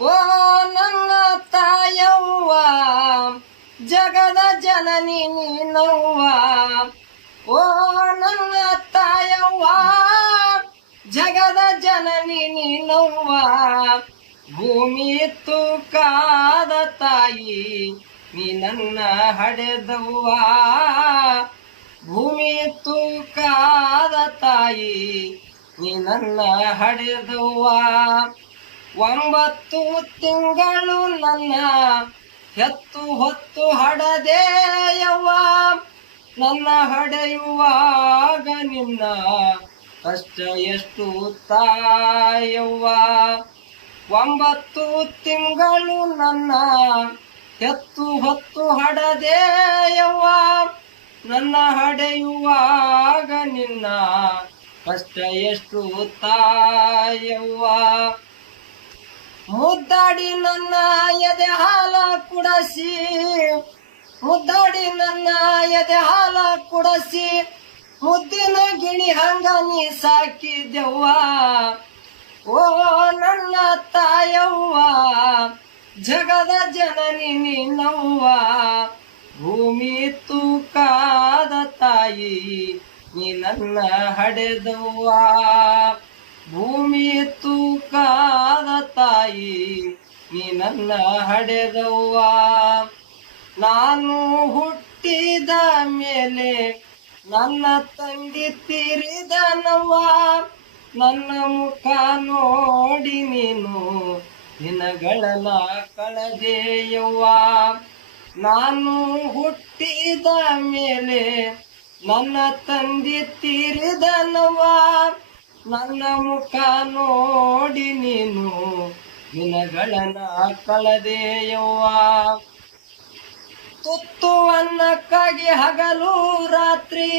ಓ ನನ್ನ ತಾಯವ್ವ ಜಗದ ಜನನಿ ನೀನವ್ವ. ಓ ನನ್ನ ತಾಯವ್ವ ಜಗದ ಜನನಿ ನೀನವ್ವ. ಭೂಮಿ ತೂಕಾದ ತಾಯಿ ನೀ ನನ್ನ ಹಡೆದವ್ವ. ಭೂಮಿ ತೂಕಾದ ತಾಯಿ ನೀ ನನ್ನ ಹಡೆದವ್ವ. 9 ತಿಂಗಳು ನನ್ನ ಹೆತ್ತು ಹೊತ್ತು ಹಡದೆಯವ್ವ. ನನ್ನ ಹಡೆಯುವಾಗ ನಿನ್ನ ಕಷ್ಟ ಎಷ್ಟು ತಾಯವ್ವ. 9 ತಿಂಗಳು ನನ್ನ ಹೆತ್ತು ಹೊತ್ತು ಹಡದೆಯವ್ವ. ನನ್ನ ಹಡೆಯುವಾಗ ನಿನ್ನ ಕಷ್ಟ ಎಷ್ಟು ತಾಯವ್ವ. ಮುದ್ದಾಡಿ ನನ್ನ ಎದೆ ಹಾಲ ಕುಡಸಿ, ಮುದ್ದಾಡಿ ನನ್ನ ಎದೆ ಹಾಲ ಕುಡಸಿ, ಮುದ್ದಿನ ಗಿಣಿ ಹಂಗ ನೀ ಸಾಕಿದೆವ್ವ. ಓ ನನ್ನ ತಾಯವ್ವ ಜಗದ ಜನನಿ ನೀನವ್ವ. ಭೂಮಿ ತೂಕಾದ ತಾಯಿ ನೀ ನನ್ನ ಹಡೆದವ್ವ. ಭೂಮಿ ತೂಕಾದ ತಾಯಿ ನೀ ನನ್ನ ಹಡೆದವ್ವ. ನಾನು ಹುಟ್ಟಿದ ಮೇಲೆ ನನ್ನ ತಂದೆ ತೀರಿದನವ್ವ. ನನ್ನ ಮುಖ ನೋಡಿ ನೀನು ದಿನಗಳನ್ನ ಕಳೆದೆಯವ್ವ. ನಾನು ಹುಟ್ಟಿದ ಮೇಲೆ ನನ್ನ ತಂದೆ ತೀರಿದನವ್ವ. ನನ್ನ ಮುಖ ನೋಡಿ ನೀನು ದಿನಗಳನ್ನ ಕಳೆದೆಯವ್ವ. ತುತ್ತು ಅನ್ನಕ್ಕಾಗಿ ಹಗಲು ರಾತ್ರಿ,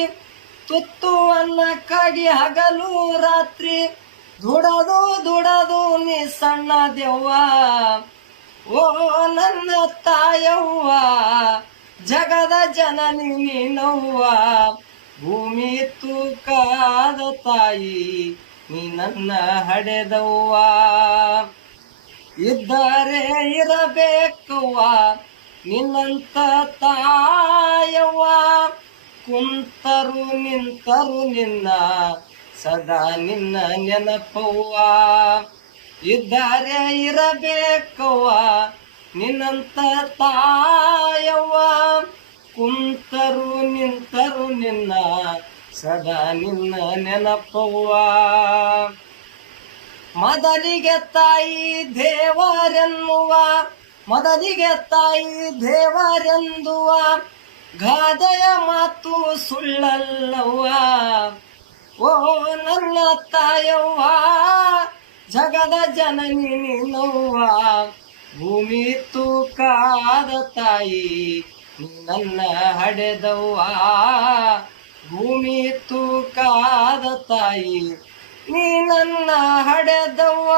ತುತ್ತು ಅನ್ನಕ್ಕಾಗಿ ಹಗಲು ರಾತ್ರಿ, ದುಡದು ದುಡದು ನೀ ಸಣ್ಣದೆವ್ವ. ಓ ನನ್ನ ತಾಯವ್ವ ಜಗದ ಜನನಿ ನೀನವ್ವ. ಭೂಮಿ ತೂಕಾದ ತಾಯಿ ನೀ ನನ್ನ ಹಡೆದವ್ವ. ಇದ್ದರೆ ಇರಬೇಕವ್ವ ನಿನ್ನಂತ ತಾಯವ್ವ. ಕುಂತರು ನಿಂತರು ನಿನ್ನ ಸದಾ ನಿನ್ನ ನೆನಪವ್ವ. ಇದ್ದರೆ ಇರಬೇಕವ್ವ ನಿನ್ನಂತ ತಾಯವ್ವ. ಕುಂತರು ನಿಂತರು ನಿನ್ನ ಸದಾ ನಿನ್ನ ನೆನಪವ್ವ. ಮೊದಲಿಗೆ ತಾಯಿ ದೇವರೆನ್ನುವ, ಮೊದಲಿಗೆ ತಾಯಿ ದೇವರೆಂದುವ ಗಾದೆಯ ಮಾತು ಸುಳ್ಳಲ್ಲವ್ವ. ಓ ನನ್ನ ತಾಯವ್ವ ಜಗದ ಜನನಿ ನೀನವ್ವ. ಭೂಮಿ ತೂಕಾದ ತಾಯಿ ನೀ ನನ್ನ ಹಡೆದವ್ವ. ಭೂಮಿ ತೂಕಾದ ತಾಯಿ ನೀ ನನ್ನ ಹಡೆದವ್ವ.